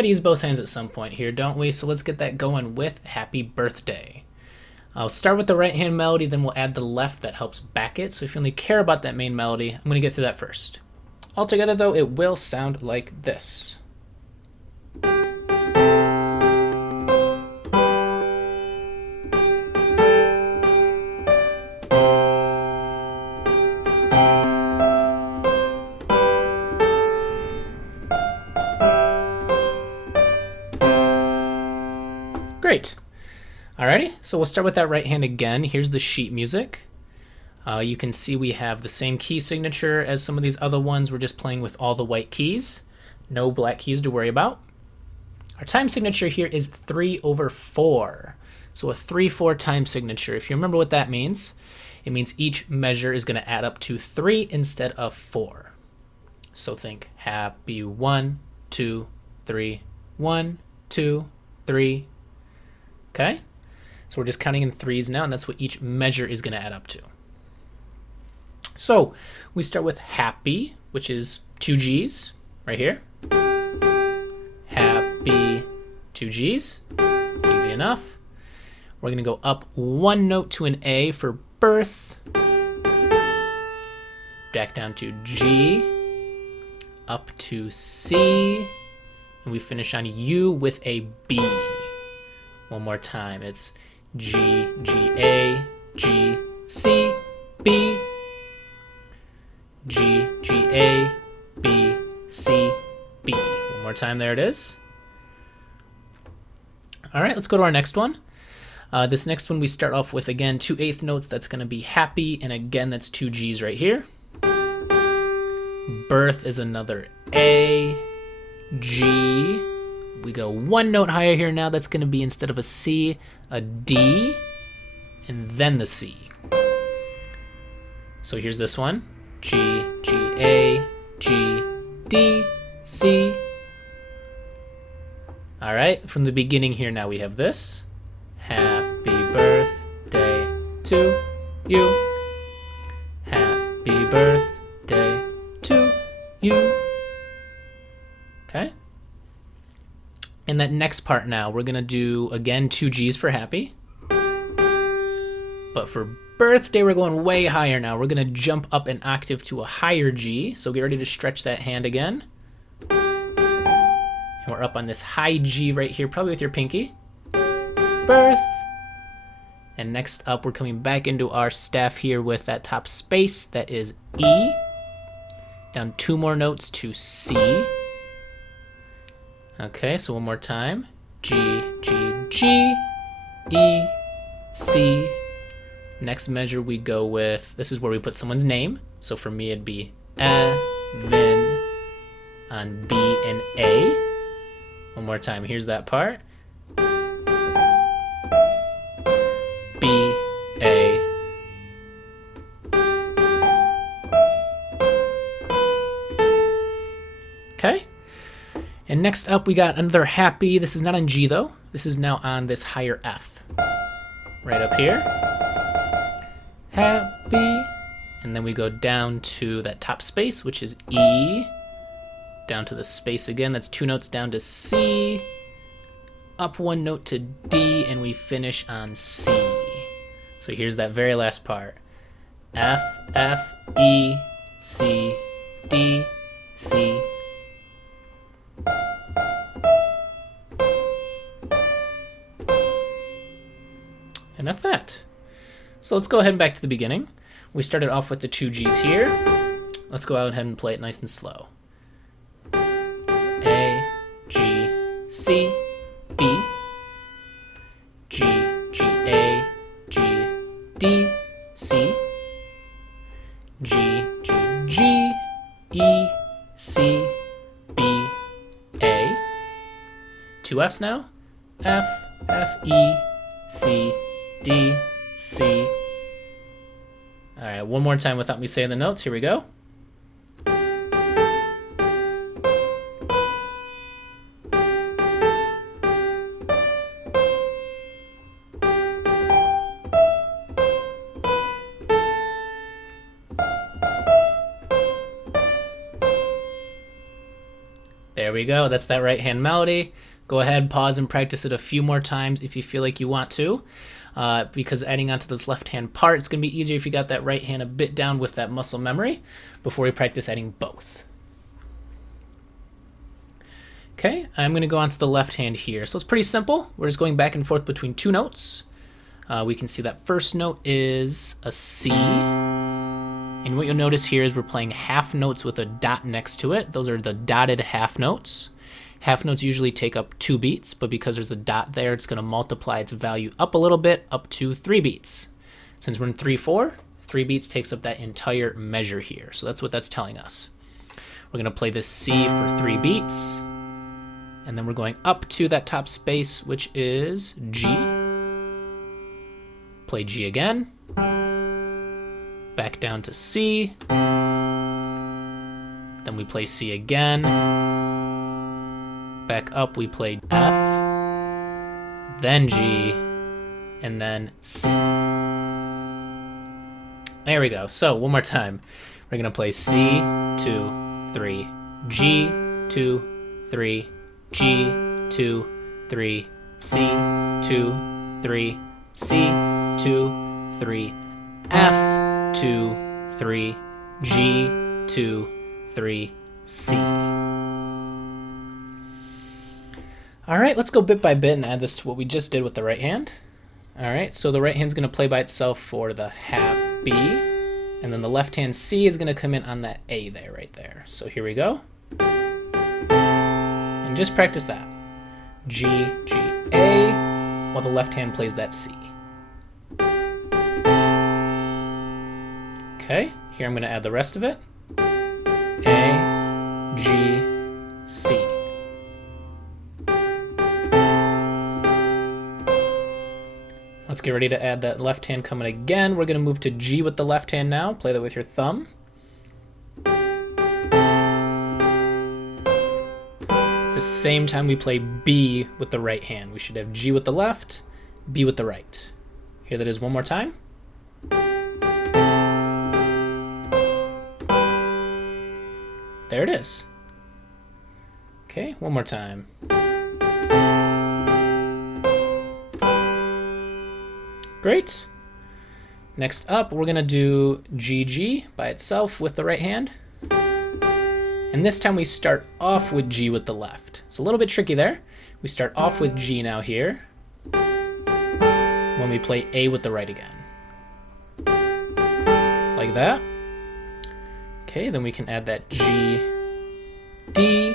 got to use both hands at some point here, don't we? So let's get that going with Happy Birthday. I'll start with the right hand melody, then we'll add the left that helps back it. So if you only care about that main melody, I'm going to get through that first. Altogether though, it will sound like this. Great. Alrighty, so we'll start with that right hand again. Here's the sheet music. You can see we have the same key signature as some of these other ones. We're just playing with all the white keys. No black keys to worry about. Our time signature here is 3/4. So a 3/4 time signature. If you remember what that means, it means each measure is going to add up to 3 instead of 4. So think happy 1, 2, 3, 1, 2, 3. Okay? So we're just counting in threes now, and that's what each measure is going to add up to. So we start with happy, which is 2 G's right here. Happy, 2 G's. Easy enough. We're going to go up 1 note to an A for birth. Back down to G. Up to C. And we finish on U with a B. One more time. It's G, G, A, G, C, B. G, G, A, B, C, B. One more time, there it is. All right, let's go to our next one. This next one we start off with, again, 2/8 notes. That's going to be happy, and again, that's 2 G's right here. Birth is another A, G. We go 1 note higher here now. That's going to be, instead of a C, a D, and then the C. So here's this one. G, G, A, G, D, C. All right, from the beginning here now we have this. Happy birthday to you. Happy birthday to you. Okay? And that next part now, we're going to do, again, 2 G's for happy. But for birthday, we're going way higher now. We're going to jump up an octave to a higher G. So get ready to stretch that hand again. And we're up on this high G right here, probably with your pinky. Birth. And next up, we're coming back into our staff here with that top space. That is E. Down 2 more notes to C. Okay, so one more time. G, G, G, E, C. Next measure we go with, this is where we put someone's name. So for me it'd be Evan on B and A. One more time, here's that part. B, A. Okay. And next up we got another happy. This is not on G though. This is now on this higher F. Right up here. Happy. And then we go down to that top space, which is E. Down to the space again. That's 2 notes down to C. Up 1 note to D, and we finish on C. So here's that very last part. F, F, E, C, D, C. And that's that. So let's go ahead and back to the beginning. We started off with the 2 G's here. Let's go ahead and play it nice and slow. A, G, C, B, G, G, A, G, D, C, G, G, G, E, C, B, A. 2 F's now. F, F, E, C, D, C. All right, one more time without me saying the notes. Here we go. There There we go. That's that right hand melody. Go ahead, pause and practice it a few more times if you feel like you want to. Because adding onto this left hand part, it's going to be easier if you got that right hand a bit down with that muscle memory before we practice adding both. Okay, I'm going to go on to the left hand here. So it's pretty simple. We're just going back and forth between two notes. We can see that first note is a C. And what you'll notice here is we're playing half notes with a dot next to it. Those are the dotted half notes. Half notes usually take up 2 beats, but because there's a dot there, it's going to multiply its value up a little bit, up to 3 beats. Since we're in 3/4, 3 beats takes up that entire measure here. So that's what that's telling us. We're going to play this C for 3 beats. And then we're going up to that top space, which is G. Play G again. Back down to C. Then we play C again. Back up, we play F. Then G. And then C. There we go. So one more time. We're going to play C, 2, 3, G, 2, 3, G, 2, 3, C, 2, 3, C, 2, 3, F, 2, 3, G, 2, 3, C. All right, let's go bit by bit and add this to what we just did with the right hand. All right, so the right hand's going to play by itself for the B, and then the left hand C is going to come in on that A there, right there. So here we go. And just practice that. G, G, A, while the left hand plays that C. Okay, here I'm going to add the rest of it. A, G, C. Let's get ready to add that left hand coming again. We're going to move to G with the left hand now. Play that with your thumb. The same time we play B with the right hand. We should have G with the left, B with the right. Here that is one more time. There it is. Okay, one more time. Great. Next up, we're gonna do GG by itself with the right hand. And this time we start off with G with the left. It's a little bit tricky there. We start off with G now here, when we play A with the right again. Like that. Okay, then we can add that G, D,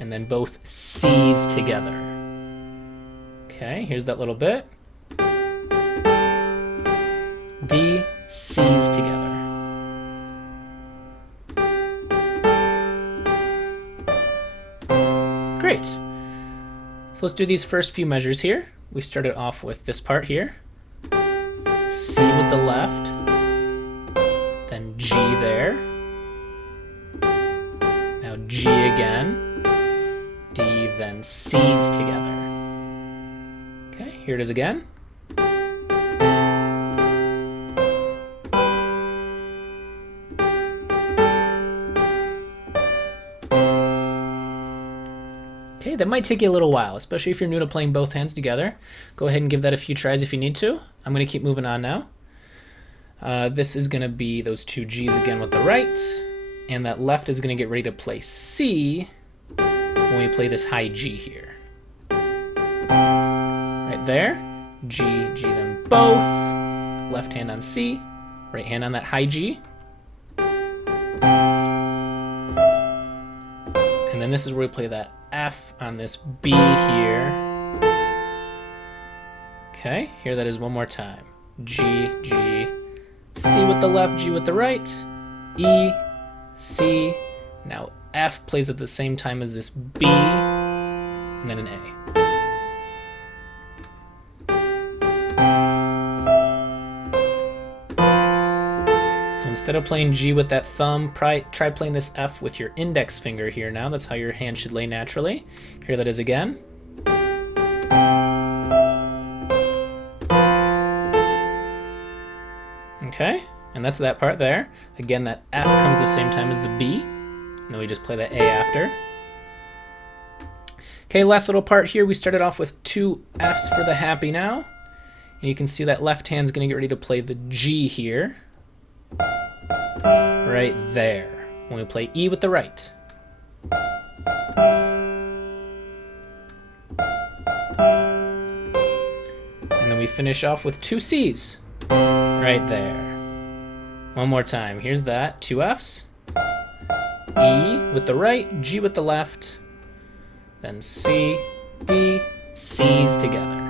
and then both C's together. Okay, here's that little bit. D, C's together. Great. So let's do these first few measures here. We started off with this part here. C with the left, then G there. Now G again, D, then C's together. Okay, here it is again. Okay, that might take you a little while, especially if you're new to playing both hands together. Go ahead and give that a few tries if you need to. I'm going to keep moving on now. This is going to be those 2 G's again with the right, and that left is going to get ready to play C when we play this high G here. Right there, G, G, then both. Left hand on C, right hand on that high G. And then this is where we play that F on this B here. Okay, here that is one more time. G, G, C with the left, G with the right, E, C. Now F plays at the same time as this B, and then an A. So instead of playing G with that thumb, try playing this F with your index finger here now. That's how your hand should lay naturally. Here that is again. Okay, and that's that part there. Again, that F comes the same time as the B, and then we just play that A after. Okay, last little part here. We started off with 2 Fs for the happy now. And you can see that left hand's going to get ready to play the G here. Right there. When we play E with the right. And then we finish off with 2 Cs. Right there. One more time. Here's that. 2 Fs. E with the right, G with the left. Then C, D, C's together.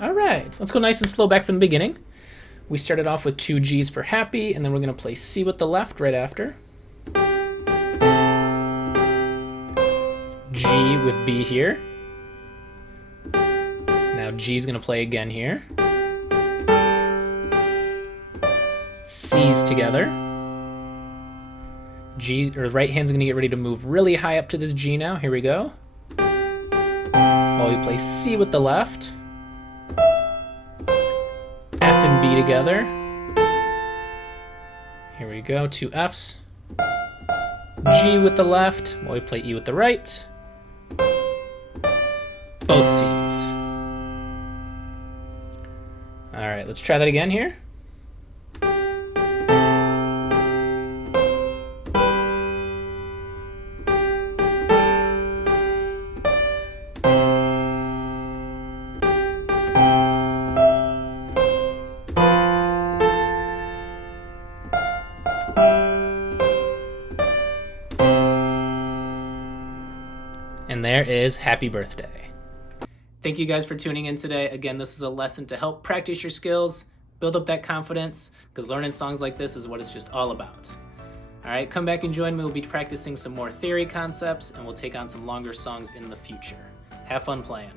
All right, let's go nice and slow back from the beginning. We started off with 2 G's for happy, and then we're going to play C with the left right after. G with B here. Now G's going to play again here. C's together. G, or the right hand's going to get ready to move really high up to this G now. Here we go. While we play C with the left. F and B together. Here we go, 2 Fs. G with the left, while we play E with the right. Both C's. All right, let's try that again here. And there is Happy Birthday. Thank you guys for tuning in today. Again, this is a lesson to help practice your skills, build up that confidence, because learning songs like this is what it's just all about. All right, come back and join me. We'll be practicing some more theory concepts, and we'll take on some longer songs in the future. Have fun playing.